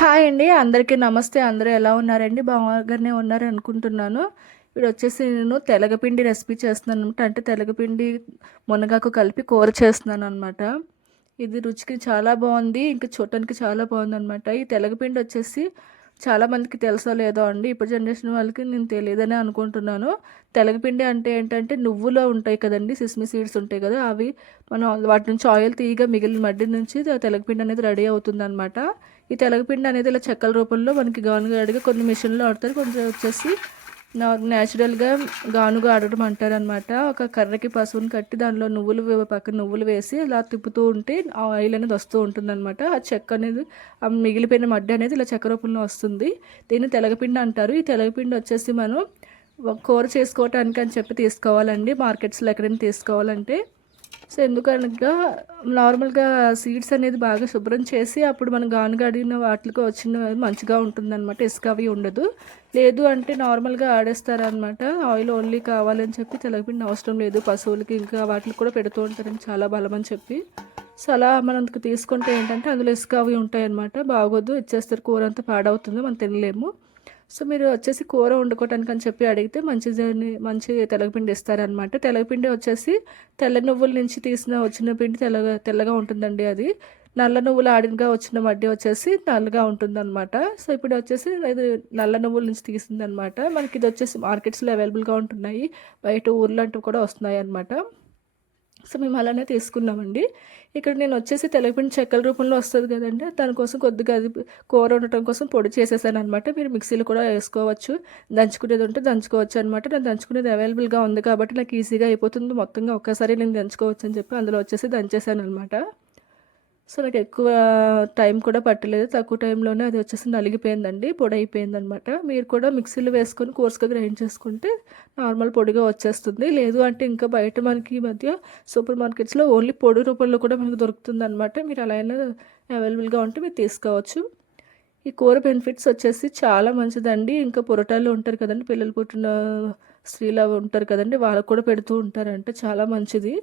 Hi అండి. అందరికీ నమస్తే. అందరూ ఎలా ఉన్నారండి? బాగానే ఉన్నారనుకుంటున్నాను. ఇప్పుడొచ్చేసి నేను తెలగపిండి రెసిపీ చేస్తున్నాననమాట. అంటే తెలగపిండి, మునగాకు కలిపి కూర చేస్తున్నాననమాట. ఇది రుచికి చాలా బావుంది. ఇంకా చూడటానికి చాలా బావుందనమాట. ఈ తెలగపిండొచ్చేసి చాలా మందికి తెలుసో లేదో అండి. ఇప్పుడు జనరేషన్ వాళ్ళకి నేను తెలీదనే అనుకుంటున్నాను. తెలగపిండి అంటే ఏంటంటే నువ్వులో ఉంటాయి కదండీ! సెసమి సీడ్స్ ఉంటాయి కదా! అవి మనం వాటి నుంచి ఆయిల్ తీయగా మిగిలిన మడ్డి నుంచి తెలగపిండి అనేది రెడీ అవుతుందనమాట. ఈ తెలగపిండి అనేది ఇలా చెక్కల రూపంలో మనకి గానుగ ఆడిగా కొన్ని మిషన్లో ఆడతారు, కొంచెం వచ్చేసి న్యాచురల్గా గానుగ ఆడడం అంటారనమాట. ఒక కర్రకి పసుపుని కట్టి దానిలో పక్కన నువ్వులు వేసి ఇలా తిప్పుతూ ఉంటే ఆయిల్ అనేది వస్తూ ఉంటుందన్నమాట. ఆ చెక్క అనేది ఆ మిగిలిపోయిన మడ్డి అనేది ఇలా చెక్క రూపంలో వస్తుంది. దీన్ని తెలగపిండి అంటారు. ఈ తెలగపిండి వచ్చేసి మనం కూర చేసుకోవటానికి అని చెప్పి తీసుకోవాలండి, మార్కెట్స్లో ఎక్కడైనా తీసుకోవాలంటే. సో ఎందుకనగా నార్మల్గా సీడ్స్ అనేది బాగా శుభ్రం చేసి అప్పుడు మనం గానుగడిన వాటికి వచ్చిన మంచిగా ఉంటుందన్నమాట. ఇసుక అవి ఉండదు. లేదు అంటే నార్మల్గా ఆడేస్తారనమాట. ఆయిల్ ఓన్లీ కావాలని చెప్పి తెలగపిండి అవసరం లేదు, పశువులకి ఇంకా వాటికి కూడా పెడుతూ ఉంటారని చాలా బలం అని చెప్పి. సో అలా మనం తీసుకుంటే ఏంటంటే అందులో ఇసుక అవి ఉంటాయన్నమాట. బాగోదు, ఇచ్చేస్తారు, కూర అంతా పాడవుతుంది, మనం తినలేము. సో మీరు వచ్చేసి కూర వండుకోవటానికి అని చెప్పి అడిగితే మంచి తెలగపిండి ఇస్తారనమాట. తెలగపిండి వచ్చేసి తెల్ల నువ్వుల నుంచి వచ్చిన పిండి తెల్లగా ఉంటుందండి. అది నల్ల నువ్వులు ఆడినగా వచ్చిన మడ్డి వచ్చేసి నల్లగా ఉంటుందన్నమాట. సో ఇప్పుడు వచ్చేసి ఇది నల్ల నువ్వుల నుంచి తీసిందనమాట. మనకి ఇది వచ్చేసి మార్కెట్స్లో అవైలబుల్గా ఉంటున్నాయి, బయట ఊర్లో అంటూ కూడా వస్తున్నాయి అన్నమాట. సో మేము అలానే తీసుకున్నామండి. ఇక్కడ నేను వచ్చేసి తెలగపిండి చెక్కల రూపంలో వస్తుంది కదండి, దానికోసం కొద్దిగా అది కూర ఉండటం కోసం పొడి చేసేసాను అనమాట. మీరు మిక్సీలో కూడా వేసుకోవచ్చు, దంచుకునేది ఉంటే దంచుకోవచ్చు అనమాట. నేను దంచుకునేది అవైలబుల్గా ఉంది కాబట్టి నాకు ఈజీగా అయిపోతుంది, మొత్తంగా ఒక్కసారి నేను దంచుకోవచ్చు అని చెప్పి అందులో వచ్చేసి దంచేసాను అనమాట. సో నాకు ఎక్కువ టైం కూడా పట్టలేదు, తక్కువ టైంలోనే అది వచ్చేసి నలిగిపోయిందండి, పొడి అయిపోయిందనమాట. మీరు కూడా మిక్సీలో వేసుకొని కోర్స్గా గ్రైండ్ చేసుకుంటే నార్మల్ పొడిగా వచ్చేస్తుంది. లేదు అంటే ఇంకా బయట మనకి ఈ మధ్య సూపర్ మార్కెట్స్లో ఓన్లీ పొడి రూపంలో కూడా మనకు దొరుకుతుంది అనమాట. మీరు అలా అయినా అవైలబుల్గా ఉంటే మీరు తీసుకోవచ్చు. ఈ కూర బెనిఫిట్స్ వచ్చేసి చాలా మంచిదండి. ఇంకా పొరటాలు ఉంటారు కదండి, పిల్లలు పుట్టిన స్త్రీలు అవి ఉంటారు కదండి, వాళ్ళకు కూడా పెడుతూ ఉంటారంటే చాలా మంచిది.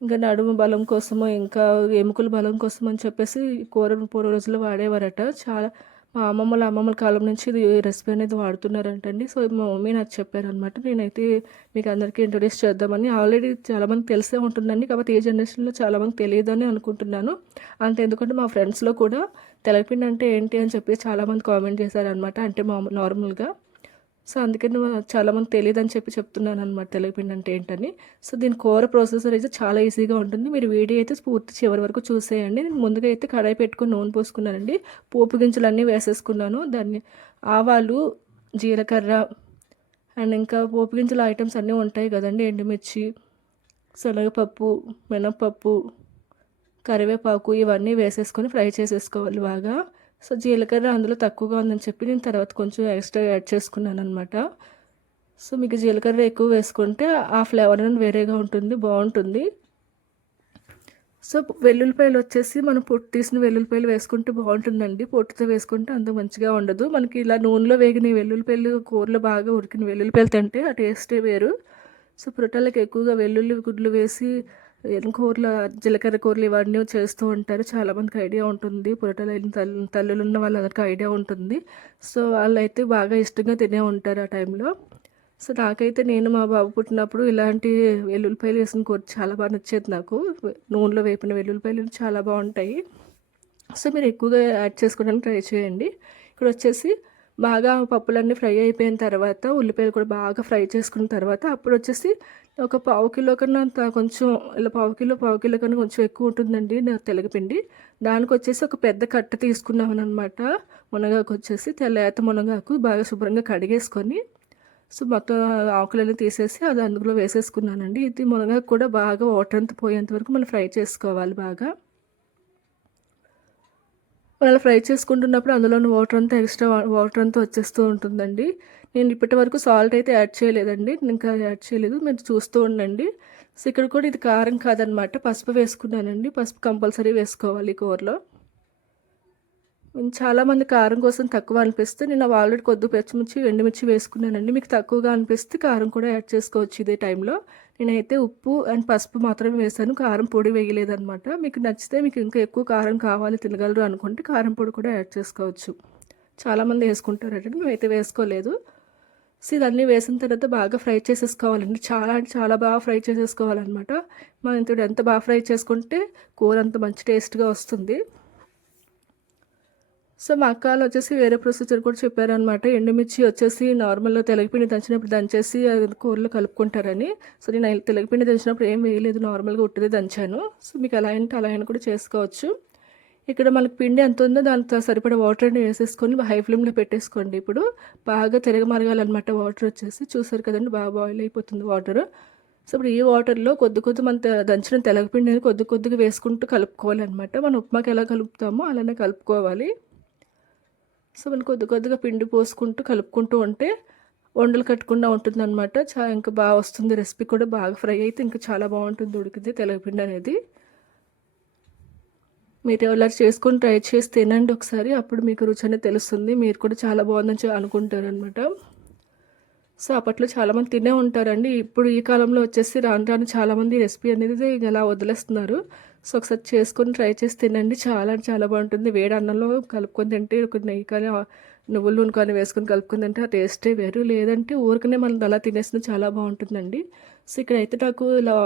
ఇంకా నడుము బలం కోసము, ఇంకా ఎముకల బలం కోసం అని చెప్పేసి కూరను పూర్వ రోజుల్లో వాడేవారట. చాలా మా అమ్మమ్మల కాలం నుంచి ఇది రెసిపీ అనేది వాడుతున్నారంటండి. సో మా మమ్మీ నాకు చెప్పారనమాట. నేనైతే మీకు అందరికీ ఇంట్రొడ్యూస్ చేద్దామని. ఆల్రెడీ చాలామంది తెలిసే ఉంటుందండి, కాబట్టి ఏ జనరేషన్లో చాలామంది తెలియదు అని అనుకుంటున్నాను. అంతే, ఎందుకంటే మా ఫ్రెండ్స్లో కూడా తెలగపిండి అంటే ఏంటి అని చెప్పి చాలామంది కామెంట్ చేశారనమాట, అంటే నార్మల్గా. సో అందుకని చాలామంది తెలియదని చెప్పి చెప్తున్నాను అనమాట తెలగపిండి అంటే ఏంటని. సో దీని కూర ప్రాసెసర్ అయితే చాలా ఈజీగా ఉంటుంది. మీరు వీడియో అయితే పూర్తి చివరి వరకు చూసేయండి. నేను ముందుగా అయితే కడాయి పెట్టుకుని నూనె పోసుకున్నానండి. పోపు గింజలన్నీ వేసేసుకున్నాను. దాన్ని ఆవాలు, జీలకర్ర అండ్ ఇంకా పోపు గింజల ఐటమ్స్ అన్నీ ఉంటాయి కదండి, ఎండుమిర్చి, శనగపప్పు, మినపప్పు, కరివేపాకు ఇవన్నీ వేసేసుకొని ఫ్రై చేసేసుకోవాలి బాగా. సో జీలకర్ర అందులో తక్కువగా ఉందని చెప్పి నేను తర్వాత కొంచెం ఎక్స్ట్రా యాడ్ చేసుకున్నాను అనమాట. సో మీకు జీలకర్ర ఎక్కువ వేసుకుంటే ఆ ఫ్లేవర్ అనేది వేరేగా ఉంటుంది, బాగుంటుంది. సో వెల్లుల్లిపాయలు వచ్చేసి మనం పొట్టు తీసిన వెల్లుల్లిపాయలు వేసుకుంటే బాగుంటుందండి, పొట్టుతో వేసుకుంటే అంత మంచిగా ఉండదు. మనకి ఇలా నూనెలో వేగిన వెల్లుల్లిపాయలు, కూరలో బాగా ఉడికిన వెల్లుల్లిపాయలు తింటే ఆ టేస్టే వేరు. సో పురటాలకు ఎక్కువగా వెల్లుల్లి గుడ్లు వేసి కూరలు, జీలకర్ర కూరలు ఇవన్నీ చేస్తూ ఉంటారు. చాలామందికి ఐడియా ఉంటుంది, పురటాలు అయిన తల్లులు ఉన్న వాళ్ళందరికీ ఐడియా ఉంటుంది. సో వాళ్ళైతే బాగా ఇష్టంగా తినే ఉంటారు ఆ టైంలో. సో నాకైతే నేను మా బాబు పుట్టినప్పుడు ఇలాంటి వెల్లుల్లిపాయలు వేసిన కూర చాలా బాగా నచ్చేది నాకు. నూనెలో వేపిన వెల్లుల్లిపాయలు చాలా బాగుంటాయి. సో మీరు ఎక్కువగా యాడ్ చేసుకోవడానికి ట్రై చేయండి. ఇక్కడ వచ్చేసి బాగా పప్పులన్నీ ఫ్రై అయిపోయిన తర్వాత ఉల్లిపాయలు కూడా బాగా ఫ్రై చేసుకున్న తర్వాత అప్పుడు వచ్చేసి ఒక పావు కిలో కన్నా కొంచెం ఇలా పావు కిలో కన్నా కొంచెం ఎక్కువ ఉంటుందండి నా తెలగపిండి. దానికి వచ్చేసి ఒక పెద్ద కట్ట తీసుకున్నామని అనమాట. మునగాకు వచ్చేసి తెల్లత మునగాకు బాగా శుభ్రంగా కడిగేసుకొని, సో మొత్తం ఆకులన్నీ తీసేసి అది అందులో వేసేసుకున్నానండి. ఇది మునగాకు కూడా బాగా వాటర్ అంతా పోయేంత వరకు మనం ఫ్రై చేసుకోవాలి బాగా. అలా ఫ్రై చేసుకుంటున్నప్పుడు అందులోని ఎక్స్ట్రా వాటర్ అంతా వచ్చేస్తూ ఉంటుందండి. నేను ఇప్పటి వరకు సాల్ట్ అయితే యాడ్ చేయలేదండి, ఇంకా యాడ్ చేయలేదు, మీరు చూస్తూ ఉండండి. సో ఇక్కడ కూడా ఇది కారం కాదనమాట, పసుపు వేసుకున్నానండి. పసుపు కంపల్సరీ వేసుకోవాలి కూరలో. చాలామంది కారం కోసం తక్కువ అనిపిస్తే నేను ఆల్రెడీ కొద్ది పచ్చిమిర్చి, ఎండుమిర్చి వేసుకున్నానండి. మీకు తక్కువగా అనిపిస్తే కారం కూడా యాడ్ చేసుకోవచ్చు ఇదే టైంలో. నేనైతే ఉప్పు అండ్ పసుపు మాత్రమే వేసాను, కారం పొడి వేయలేదనమాట. మీకు నచ్చితే, మీకు ఇంకా ఎక్కువ కారం కావాలి తినగలరు అనుకుంటే కారం పొడి కూడా యాడ్ చేసుకోవచ్చు. చాలామంది వేసుకుంటారండి, మేమైతే వేసుకోలేదు. సో ఇదన్నీ వేసిన తర్వాత బాగా ఫ్రై చేసేసుకోవాలండి. చాలా అంటే చాలా బాగా ఫ్రై చేసేసుకోవాలన్నమాట. మనం ఎంత బాగా ఫ్రై చేసుకుంటే కూర అంత మంచి టేస్ట్గా వస్తుంది. సో మా అక్క వాళ్ళు వచ్చేసి వేరే ప్రొసీజర్ కూడా చెప్పారనమాట. ఎండుమిర్చి వచ్చేసి నార్మల్గా తెలగపిండి దంచినప్పుడు దంచేసి అది కూరలో కలుపుకుంటారని. సో నేను తెలగపిండి దంచినప్పుడు ఏం వేయలేదు, నార్మల్గా ఉట్టిదే దంచాను. సో మీకు అలా అంటే అలా అయినా కూడా చేసుకోవచ్చు. ఇక్కడ మనకి పిండి ఎంత ఉందో దాంతో సరిపడా వాటర్ని వేసేసుకొని హై ఫ్లేమ్లో పెట్టేసుకోండి. ఇప్పుడు బాగా తిరగమరగాలన్నమాట. వాటర్ వచ్చేసి చూసారు కదండి, బాగా బాయిల్ అయిపోతుంది వాటర్. సో ఇప్పుడు ఈ వాటర్లో కొద్ది మన దంచిన తెలగపిండిని కొద్దిగా వేసుకుంటూ కలుపుకోవాలన్నమాట. మనం ఉప్మాకి ఎలా కలుపుతామో అలానే కలుపుకోవాలి. సో మనం కొద్దిగా పిండి పోసుకుంటూ కలుపుకుంటూ ఉంటే వండలు కట్టకుండా ఉంటుందన్నమాట. ఇంకా బాగా వస్తుంది. రెసిపీ కూడా బాగా ఫ్రై అయితే ఇంకా చాలా బాగుంటుంది ఉడికింది తెలగపిండి అనేది. మీరు ఎలా చేసుకొని ట్రై చేసి తినండి ఒకసారి, అప్పుడు మీకు రుచి అనేది తెలుస్తుంది. మీరు కూడా చాలా బాగుందని అనుకుంటారనమాట. సో అప్పట్లో చాలామంది తినే ఉంటారండి. ఇప్పుడు ఈ కాలంలో వచ్చేసి రాను చాలామంది రెసిపీ అనేది ఇలా వదిలేస్తున్నారు. సో ఒకసారి చేసుకొని ట్రై చేసి తినండి, చాలా బాగుంటుంది. వేడి అన్నంలో కలుపుకొని తింటే ఒక నెయ్యి కానీ నువ్వుల నూనె కానీ వేసుకొని కలుపుకొని తింటే ఆ టేస్టే వేరు. లేదంటే ఊరికనే మనం అలా తినేసిన చాలా బాగుంటుందండి. సో ఇక్కడైతే నాకు ఇలా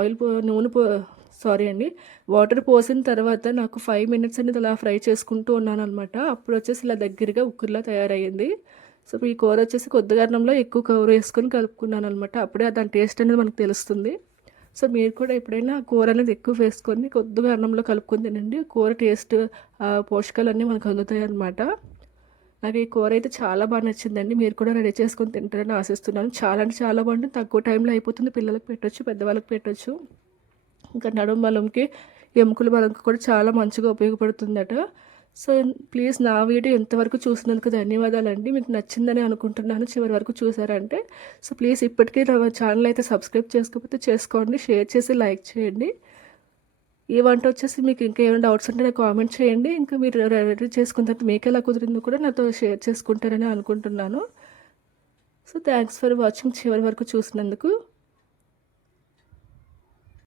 వాటర్ పోసిన తర్వాత నాకు 5 మినిట్స్ అనేది అలా ఫ్రై చేసుకుంటూ ఉన్నాను అనమాట. అప్పుడు వచ్చేసి ఇలా దగ్గరగా ఉక్కుర్లా తయారయ్యింది. సో ఈ కూర వచ్చేసి కొద్దిగా అన్నంలో ఎక్కువ కూర వేసుకొని కలుపుకున్నాను అనమాట. అప్పుడే దాని టేస్ట్ అనేది మనకు తెలుస్తుంది. సో మీరు కూడా ఎప్పుడైనా కూర అనేది ఎక్కువ వేసుకొని కొద్దిగా అన్నంలో కలుపుకొని తినండి. కూర టేస్ట్ పోషకాలన్నీ మనకు అందుతాయి అన్నమాట. నాకు ఈ కూర అయితే చాలా బాగా నచ్చిందండి. మీరు కూడా రెడీ చేసుకొని తింటారని ఆశిస్తున్నాను. చాలా అంటే చాలా బాగుంటుంది. తక్కువ టైంలో అయిపోతుంది. పిల్లలకు పెట్టొచ్చు, పెద్దవాళ్ళకి పెట్టొచ్చు. ఇంకా నడుము బలంకి, ఎముకల బలంకి కూడా చాలా మంచిగా ఉపయోగపడుతుందట. సో ప్లీజ్ నా వీడియో ఎంతవరకు చూసినందుకు ధన్యవాదాలండి. మీకు నచ్చిందని అనుకుంటున్నాను చివరి వరకు చూసారంటే. సో ప్లీజ్ ఇప్పటికీ నా ఛానల్ అయితే సబ్స్క్రైబ్ చేసుకోకపోతే చేసుకోండి, షేర్ చేసి లైక్ చేయండి. ఈ వంట వచ్చేసి మీకు ఇంకా ఏమైనా డౌట్స్ ఉంటే నాకు కామెంట్ చేయండి. ఇంకా మీరు రెడీ చేసుకున్న తర్వాత మీకు ఎలా కుదిరిందో కూడా నాతో షేర్ చేసుకుంటారని అనుకుంటున్నాను. సో థ్యాంక్స్ ఫర్ వాచింగ్ చివరి వరకు చూసినందుకు.